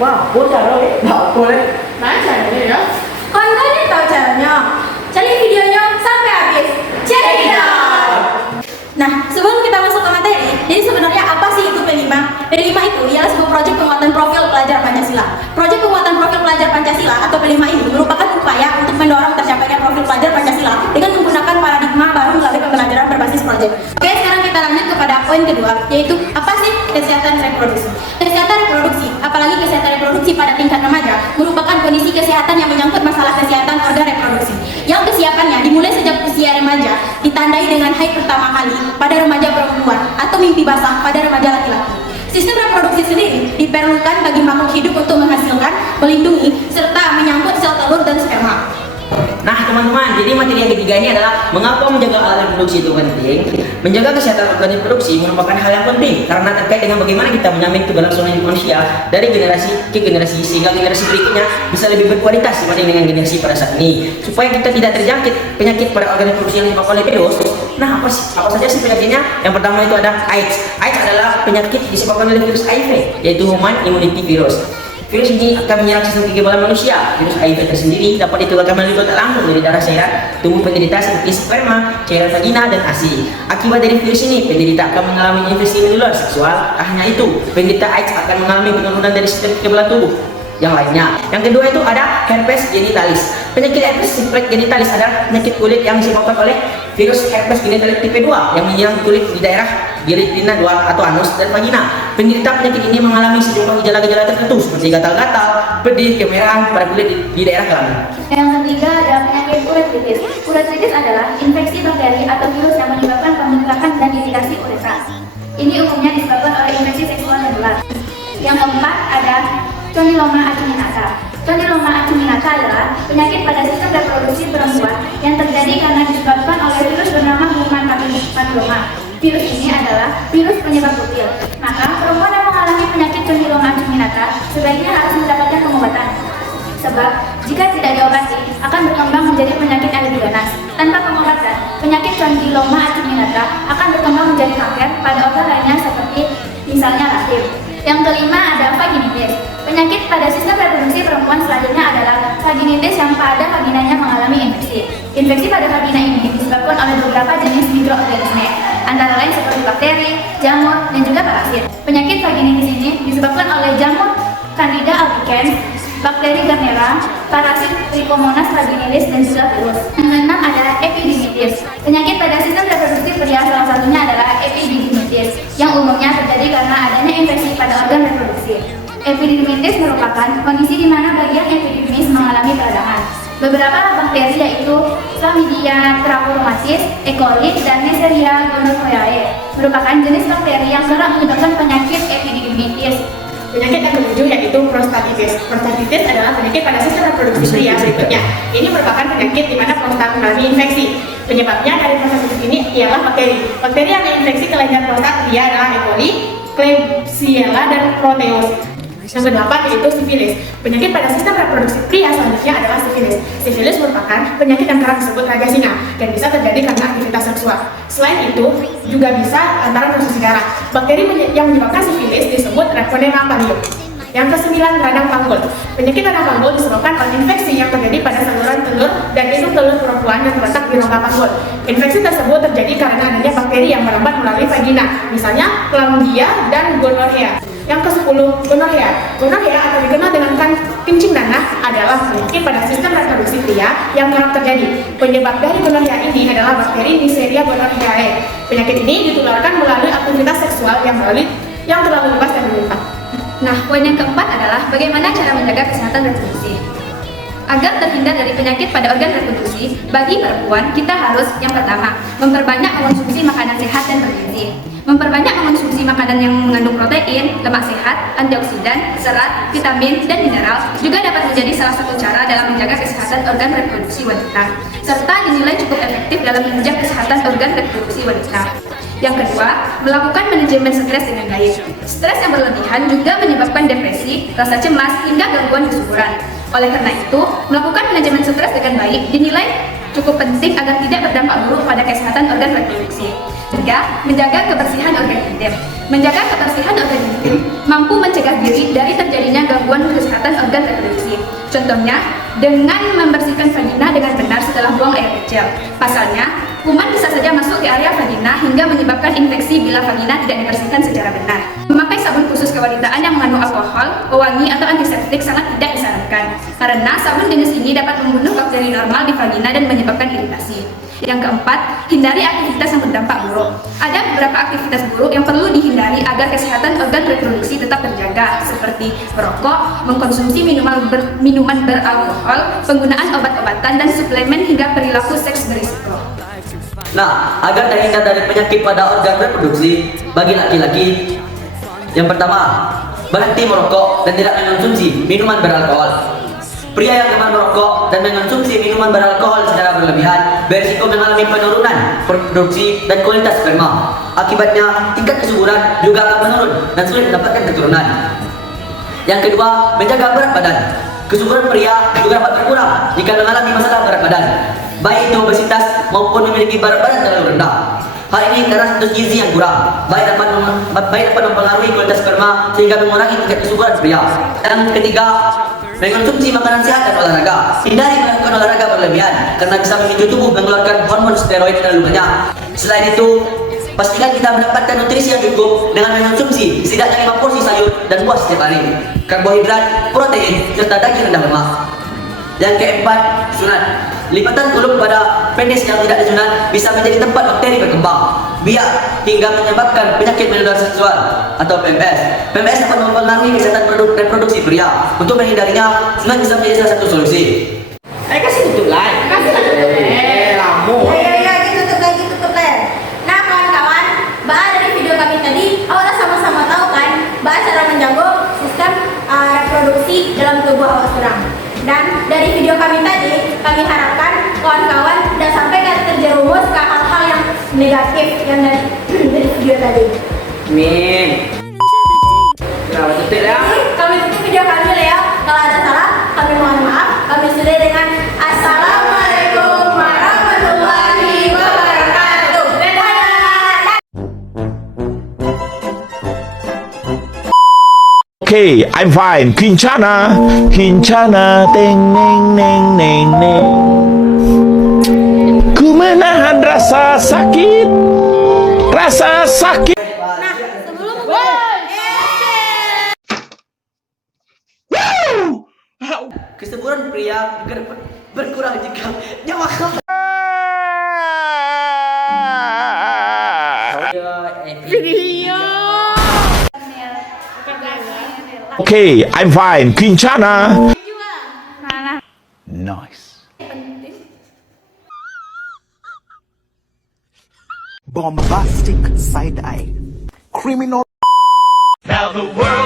Wah, kok cara nggak boleh. Mana caranya ya? Kontennya tahu caranya. Cari videonya sampai habis. Check it out. Nah, sebelum kita masuk ke materi, jadi sebenarnya apa sih itu P5? P5 itu ialah sebuah proyek penguatan profil pelajar Pancasila. Proyek penguatan profil pelajar Pancasila atau P5 ini merupakan upaya untuk mendorong tercapainya profil pelajar Pancasila dengan menggunakan paradigma baru melalui pembelajaran berbasis proyek. Oke, sekarang kita lanjut kepada poin kedua, yaitu apa sih kesehatan reproduksi? Kesehatan reproduksi, apalagi kesehatan reproduksi pada tingkat remaja, merupakan kondisi kesehatan yang menyangkut masalah kesehatan organ reproduksi. Yang kesiapannya dimulai sejak usia remaja, ditandai dengan haid pertama kali pada remaja perempuan atau mimpi basah pada remaja laki-laki. Sistem reproduksi sendiri diperlukan bagi makhluk hidup untuk menghasilkan, melindungi, serta menyangkut sel telur dan sperma. Nah teman-teman, jadi materi yang ketiga ini adalah mengapa menjaga alat reproduksi itu penting. Menjaga kesehatan organ reproduksi merupakan hal yang penting karena terkait dengan bagaimana kita menjamin keberlangsungan hidup manusia dari generasi ke generasi sehingga generasi berikutnya bisa lebih berkualitas dibanding dengan generasi pada saat ini. Supaya kita tidak terjangkit penyakit pada organ reproduksi yang disebabkan oleh virus. Nah apa saja sih penyakitnya? Yang pertama itu ada AIDS. AIDS adalah penyakit disebabkan oleh virus HIV, yaitu Human Immunity Virus. Virus ini akan menyerang sistem kekebalan manusia. Virus HIV tersendiri dapat ditularkan melalui kontak langsung dari darah cairan tubuh penderita seperti sperma, cairan vagina, dan ASI. Akibat dari virus ini, penderita akan mengalami infeksi menular seksual. Tak hanya itu, penderita AIDS akan mengalami penurunan dari sistem kekebalan tubuh yang lainnya. Yang kedua itu ada herpes genitalis. Penyakit herpes genitalis adalah penyakit kulit yang disebabkan oleh virus herpes genitalis tipe 2 yang menyerang kulit di daerah genital luar atau anus dan vagina. Penderita penyakit ini mengalami sejumlah gejala-gejala tertentu seperti gatal-gatal, pedih, kemerahan pada kulit di daerah kelamin. Yang ketiga adalah penyakit uretritis. Uretritis adalah infeksi bakteri atau virus yang menyebabkan pembengkakan dan iritasi uretra. Ini umumnya disebabkan oleh infeksi seksual menular. Yang keempat ada condyloma acuminata. Condyloma acuminata adalah penyakit pada sistem reproduksi perempuan yang terjadi karena disebabkan oleh virus bernama Human papilloma. Virus ini adalah virus penyebab kutil. Maka perempuan yang mengalami penyakit condyloma acuminata sebaiknya harus mendapatkan pengobatan. Sebab jika tidak diobati akan berkembang menjadi penyakit yang lebih ganas. Tanpa pengobatan, penyakit condyloma acuminata akan berkembang menjadi kanker pada organ lainnya seperti misalnya rahim. Yang kelima ada vaginitis. Penyakit pada sistem reproduksi perempuan selanjutnya adalah vaginitis yang pada vaginanya mengalami infeksi. Infeksi pada vagina ini disebabkan oleh beberapa jenis mikroorganisme, antara lain seperti bakteri, jamur, dan juga parasit. Penyakit vaginitis ini disebabkan oleh jamur Candida albicans, bakteri Gardnerella, parasit Trichomonas vaginalis, dan juga virus. Yang keenam ada epididymitis. Penyakit pada sistem reproduksi pria salah satunya adalah epididymitis, yang umumnya terjadi karena adanya infeksi pada organ reproduksi. Epididymitis merupakan kondisi di mana bagian epididymis mengalami peradangan. Beberapa bakteri yaitu Chlamydia trachomatis, E. coli, dan Neisseria gonorrhoeae merupakan jenis bakteri yang kerap menyebabkan penyakit epididymitis. Penyakit yang ketujuh yaitu prostatitis. Prostatitis adalah penyakit pada sistem reproduksi pria berikutnya. Ini merupakan penyakit di mana prostat mengalami infeksi. Penyebabnya dari prostatitis ini ialah bakteri. Bakteri yang menginfeksi kelenjar prostat pria adalah E. coli, Klebsiella, dan Proteus. Yang kedelapan yaitu sifilis. Penyakit pada sistem reproduksi pria selanjutnya adalah sifilis. Sifilis merupakan penyakit yang kerap disebut raja singa dan bisa terjadi karena aktivitas seksual. Selain itu, juga bisa antara transfusi darah. Bakteri yang menyebabkan sifilis disebut Treponema pallidum. Yang kesembilan, radang panggul. Penyakit radang panggul disebabkan oleh infeksi yang terjadi pada saluran telur dan indung telur perempuan yang terletak di rongga panggul. Infeksi tersebut terjadi karena adanya bakteri yang merambat melalui vagina, misalnya Chlamydia dan Gonorrhea. Yang ke-10, gonorrhea. Gonorrhea atau dikenal dengan kencing nanah adalah penyakit pada sistem reproduksi pria yang kerap terjadi. Penyebab dari gonorrhea ini adalah bakteri Neisseria gonorrhoeae. Penyakit ini ditularkan melalui aktivitas seksual yang terlalu luas dan berlimpah. Nah, poin yang keempat adalah bagaimana cara menjaga kesehatan reproduksi. Agar terhindar dari penyakit pada organ reproduksi, bagi perempuan kita harus yang pertama, memperbanyak mengonsumsi makanan sehat dan bergizi. Memperbanyak mengonsumsi makanan yang mengandung protein, lemak sehat, antioksidan, serat, vitamin, dan mineral juga dapat menjadi salah satu cara dalam menjaga kesehatan organ reproduksi wanita, serta dinilai cukup efektif dalam menunjang kesehatan organ reproduksi wanita. Yang kedua, melakukan manajemen stres dengan baik. Stres yang berlebihan juga menyebabkan depresi, rasa cemas, hingga gangguan kesuburan. Oleh karena itu, melakukan manajemen stres dengan baik dinilai cukup penting agar tidak berdampak buruk pada kesehatan organ reproduksi. Ketiga, menjaga kebersihan organ intim. Menjaga kebersihan organ intim mampu mencegah diri dari terjadinya gangguan gangguan kesehatan organ reproduksi. Contohnya, dengan membersihkan vagina dengan benar setelah buang air kecil. Pasalnya, kuman bisa saja masuk ke area vagina hingga menyebabkan infeksi bila vagina tidak dibersihkan secara benar. Memakai sabun khusus kewanitaan yang mengandung alkohol, pewangi atau antiseptik sangat tidak disarankan karena sabun jenis ini dapat membunuh bakteri normal di vagina dan menyebabkan iritasi. Yang keempat, hindari aktivitas yang berdampak buruk. Ada beberapa aktivitas buruk yang perlu dihindari agar kesehatan organ reproduksi tetap terjaga, seperti merokok, mengkonsumsi minuman beralkohol, penggunaan obat-obatan dan suplemen hingga perilaku seks berisiko. Nah, agar terhindar dari penyakit pada organ reproduksi bagi laki-laki, yang pertama, berhenti merokok dan tidak mengonsumsi minuman beralkohol. Pria yang gemar merokok dan mengonsumsi minuman beralkohol secara berlebihan berisiko mengalami penurunan produksi dan kualitas sperma. Akibatnya, tingkat kesuburan juga akan menurun dan sulit mendapatkan keturunan. Yang kedua, menjaga berat badan. Kesuburan pria juga dapat berkurang jika mengalami masalah berat badan, baik itu obesitas maupun memiliki berat badan terlalu rendah. Hal ini karena status gizi yang kurang, baik dapat mempengaruhi kualitas sperma sehingga mengurangi tingkat kesuburan pria. Yang ketiga, mengonsumsi makanan sehat dan olahraga. Hindari melakukan olahraga berlebihan karena bisa memicu tubuh mengeluarkan hormon steroid terlalu banyak. Selain itu, pastikan kita mendapatkan nutrisi yang cukup dengan mengonsumsi setidaknya 5 porsi sayur dan buah setiap hari, karbohidrat, protein, serta daging rendah lemak. Yang keempat, sunat. Lipatan kuluk pada penis yang tidak disunat bisa menjadi tempat bakteri berkembang, biak hingga menyebabkan penyakit menular seksual atau PMS. PMS dapat mempengaruhi kesehatan reproduksi pria. Untuk menghindarinya, sunat bisa menjadi salah satu solusi. Kasih tutup lah. Lamu. Ya, tutup lagi. Nah, kawan-kawan, dari video kami tadi, awalnya sama-sama tahu kan, cara menjaga sistem reproduksi dalam tubuh awak seorang. Dan dari video kami tadi, kami harapkan kawan-kawan tidak sampai terjerumus ke hal-hal yang negatif yang dari video tadi. Amin. Nah, tutup ya. Kami tutup video kami ya. Kalau ada salah, kami mohon maaf. Kami sudah dengan Assalamualaikum warahmatullahi wabarakatuh. Dadah. Okay, I'm fine. Kincana, teng neng neng neng neng. Ku menahan rasa sakit. Nah, sebelum Kesuburan pria berkurang jika nyawa Okay, I'm fine. Kincana. Nice. Bombastic side eye. Criminal. Now the world